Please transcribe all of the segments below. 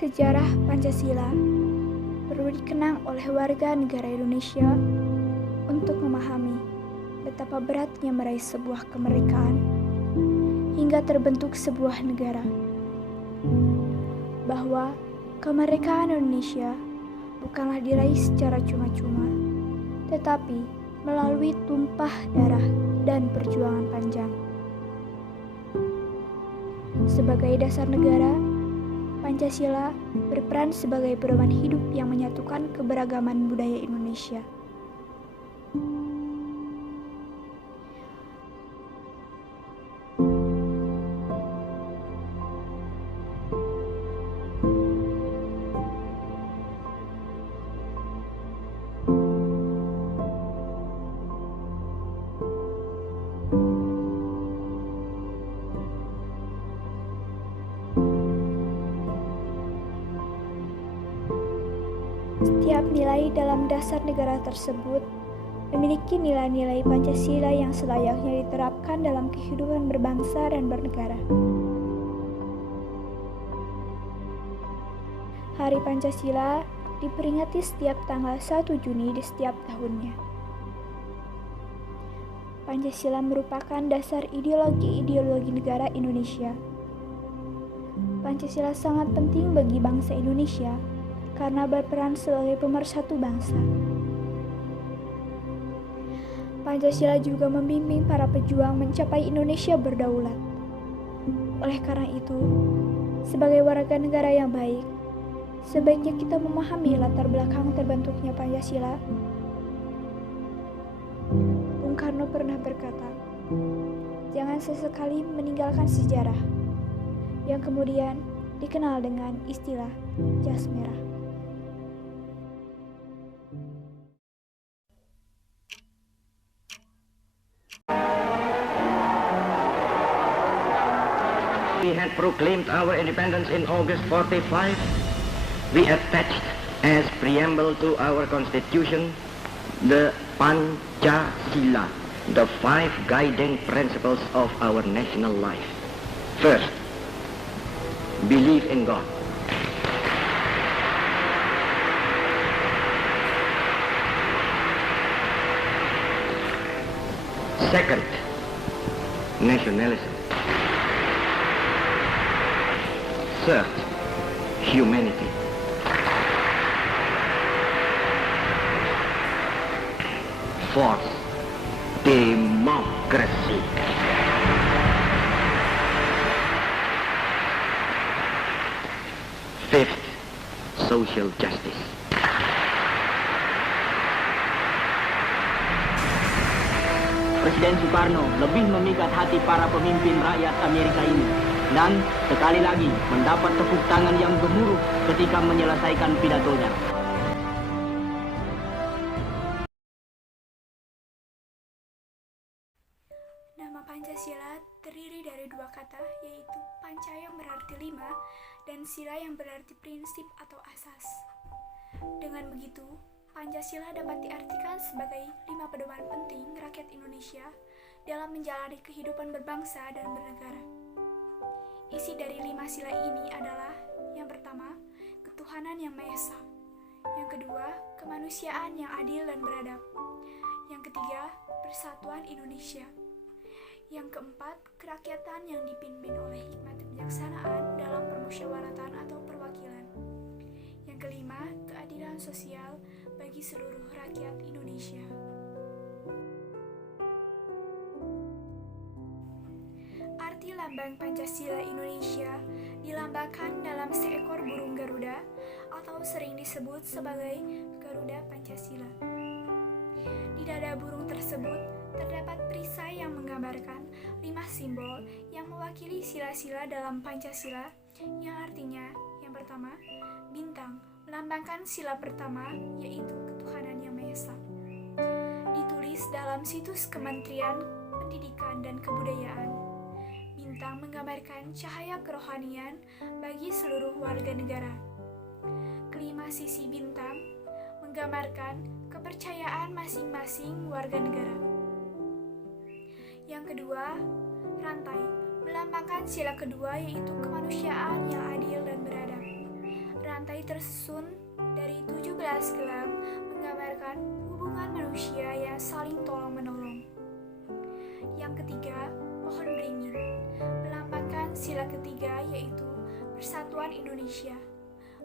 Sejarah Pancasila perlu dikenang oleh warga negara Indonesia untuk memahami betapa beratnya meraih sebuah kemerdekaan hingga terbentuk sebuah negara. Bahwa kemerdekaan Indonesia bukanlah diraih secara cuma-cuma, tetapi melalui tumpah darah dan perjuangan panjang. Sebagai dasar negara, Pancasila berperan sebagai pedoman hidup yang menyatukan keberagaman budaya Indonesia. Setiap nilai dalam dasar negara tersebut memiliki nilai-nilai Pancasila yang selayaknya diterapkan dalam kehidupan berbangsa dan bernegara. Hari Pancasila diperingati setiap tanggal 1 Juni di setiap tahunnya. Pancasila merupakan dasar ideologi negara Indonesia. Pancasila sangat penting bagi bangsa Indonesia karena berperan sebagai pemersatu bangsa. Pancasila juga membimbing para pejuang mencapai Indonesia berdaulat. Oleh karena itu, sebagai warga negara yang baik, sebaiknya kita memahami latar belakang terbentuknya Pancasila. Bung Karno pernah berkata, "Jangan sesekali meninggalkan sejarah," yang kemudian dikenal dengan istilah jas merah. We had proclaimed our independence in August 45. We attached as preamble to our constitution the Pancasila, the 5 guiding principles of our national life. First, believe in God. Second, nationalism. Third, humanity. Fourth, democracy. Fifth, social justice. Presiden Soekarno lebih memikat hati para pemimpin rakyat Amerika ini dan sekali lagi mendapat tepuk tangan yang gemuruh ketika menyelesaikan pidatonya. Nama Pancasila terdiri dari 2 kata, yaitu panca yang berarti 5 dan sila yang berarti prinsip atau asas. Dengan begitu, Pancasila dapat diartikan sebagai 5 pedoman penting rakyat Indonesia dalam menjalani kehidupan berbangsa dan bernegara. Isi dari 5 sila ini adalah: yang pertama, ketuhanan yang Maha Esa; yang kedua, kemanusiaan yang adil dan beradab; yang ketiga, persatuan Indonesia; yang keempat, kerakyatan yang dipimpin oleh hikmat kebijaksanaan dalam permusyawaratan atau perwakilan; yang kelima, keadilan sosial bagi seluruh rakyat Indonesia. Arti lambang Pancasila Indonesia dilambangkan dalam seekor burung Garuda atau sering disebut sebagai Garuda Pancasila. Di dada burung tersebut terdapat perisai yang menggambarkan 5 simbol yang mewakili sila-sila dalam Pancasila, yang artinya yang pertama, bintang melambangkan sila pertama, yaitu ketuhanan yang Maha Esa. Ditulis dalam situs Kementerian Pendidikan dan Kebudayaan. Bintang menggambarkan cahaya kerohanian bagi seluruh warga negara. Kelima sisi bintang menggambarkan kepercayaan masing-masing warga negara. Yang kedua, rantai melambangkan sila kedua, yaitu kemanusiaan yang adil dan beradab. Rantai tersusun dari 17 gelang menggambarkan hubungan manusia yang saling tolong-menolong. Yang ketiga, pohon beringin melambangkan sila ketiga, yaitu Persatuan Indonesia.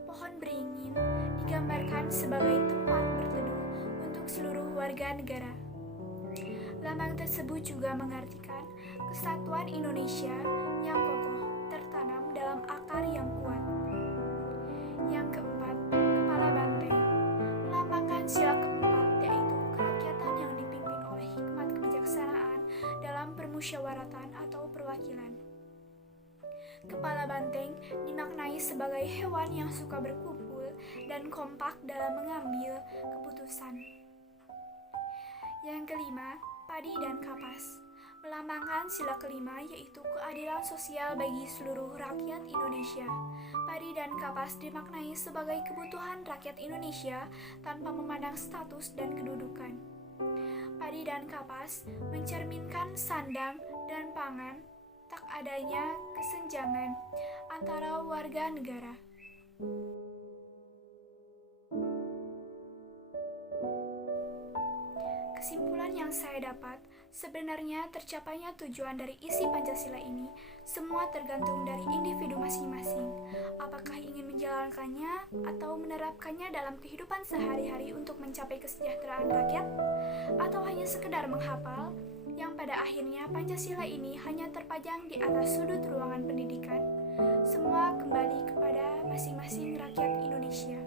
Pohon beringin digambarkan sebagai tempat berteduh untuk seluruh warga negara. Lambang tersebut juga mengartikan kesatuan Indonesia yang kokoh tertanam dalam akar yang kuat. Yang keempat, kepala banteng melambangkan sila keempat, yaitu kerakyatan yang dipimpin oleh hikmat kebijaksanaan dalam permusyawaratan atau perwakilan. Kepala banteng dimaknai sebagai hewan yang suka berkumpul dan kompak dalam mengambil keputusan. Yang kelima, padi dan kapas melambangkan sila kelima, yaitu keadilan sosial bagi seluruh rakyat Indonesia. Padi dan kapas dimaknai sebagai kebutuhan rakyat Indonesia tanpa memandang status dan kedudukan. Padi dan kapas mencerminkan sandang dan pangan, tak adanya kesenjangan antara warga negara. Kesimpulan yang saya dapat, sebenarnya tercapainya tujuan dari isi Pancasila ini semua tergantung dari individu masing-masing. Apakah ingin menjalankannya atau menerapkannya dalam kehidupan sehari-hari untuk mencapai kesejahteraan rakyat, atau hanya sekedar menghafal, yang pada akhirnya Pancasila ini hanya terpajang di atas sudut ruangan pendidikan. Semua kembali kepada masing-masing rakyat Indonesia.